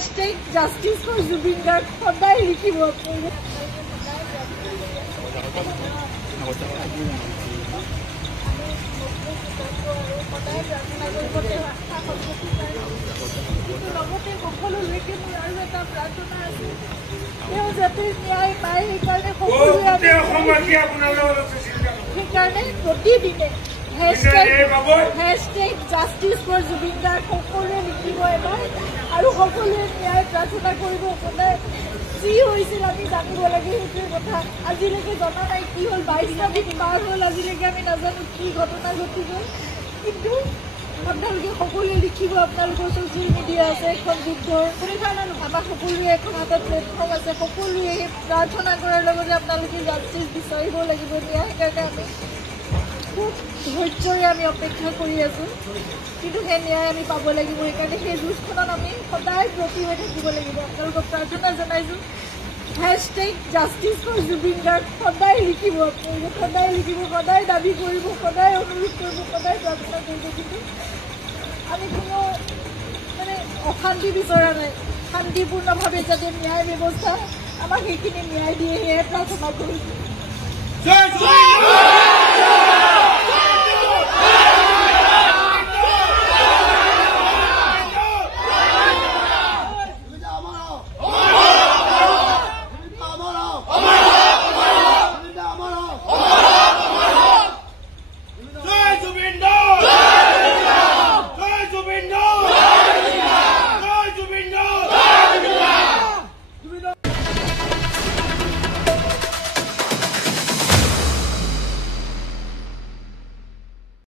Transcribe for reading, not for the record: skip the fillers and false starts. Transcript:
justice for Zubeen Garg সদায় লিখিব লগতে সকলোলৈকে মোৰ আৰু এটা প্ৰাৰ্থনা আছে তেওঁ যাতে ন্যায় পায় সেইকাৰণে প্ৰতিদিনে hashtag justice for Zubeen Garg সকলোৱে লিখিব এবাৰ আৰু সকলোৱে ন্যায় প্ৰাৰ্থনা কৰিব সদায় যি হৈছিল আমি জানিব লাগে সেইটোৱে কথা আজিলৈকে জনা নাই কি হ'ল 22টা দিন পাৰ হ'ল আজিলৈকে আমি নাজানো কি ঘটনা ঘটি গ'ল কিন্তু আপোনালোকে সকলোৱে লিখিব আপোনালোকৰ ছ'চিয়েল মিডিয়া আছে এখন যুদ্ধৰ আমাৰ সকলোৰে এখন হাতত প্লেটফৰ্ম আছে সকলোৱে প্ৰাৰ্থনা কৰাৰ লগতে আপোনালোকে জাষ্টিছ বিচাৰিব লাগিব ন্যায় কাৰণে আমি খুব ধৈৰ্যৰে আমি অপেক্ষা কৰি আছোঁ কিন্তু সেই ন্যায় আমি পাব লাগিব সেইকাৰণে সেই যুঁজখনত আমি সদায় ব্ৰতী হৈ থাকিব লাগিব আপোনালোকক প্ৰাৰ্থনা জনাইছোঁ hashtag justice for Zubeen Garg সদায় লিখিব আপোনালোকে সদায় লিখিব সদায় দাবী কৰিব সদায় অনুৰোধ কৰিব সদায় প্ৰাৰ্থনা কৰিব কিন্তু আমি কোনো মানে অশান্তি বিচৰা নাই শান্তিপূৰ্ণভাৱে যাতে ন্যায় ব্যৱস্থা আমাক সেইখিনি ন্যায় দিয়ে সেয়ে প্ৰাৰ্থনা কৰিছোঁ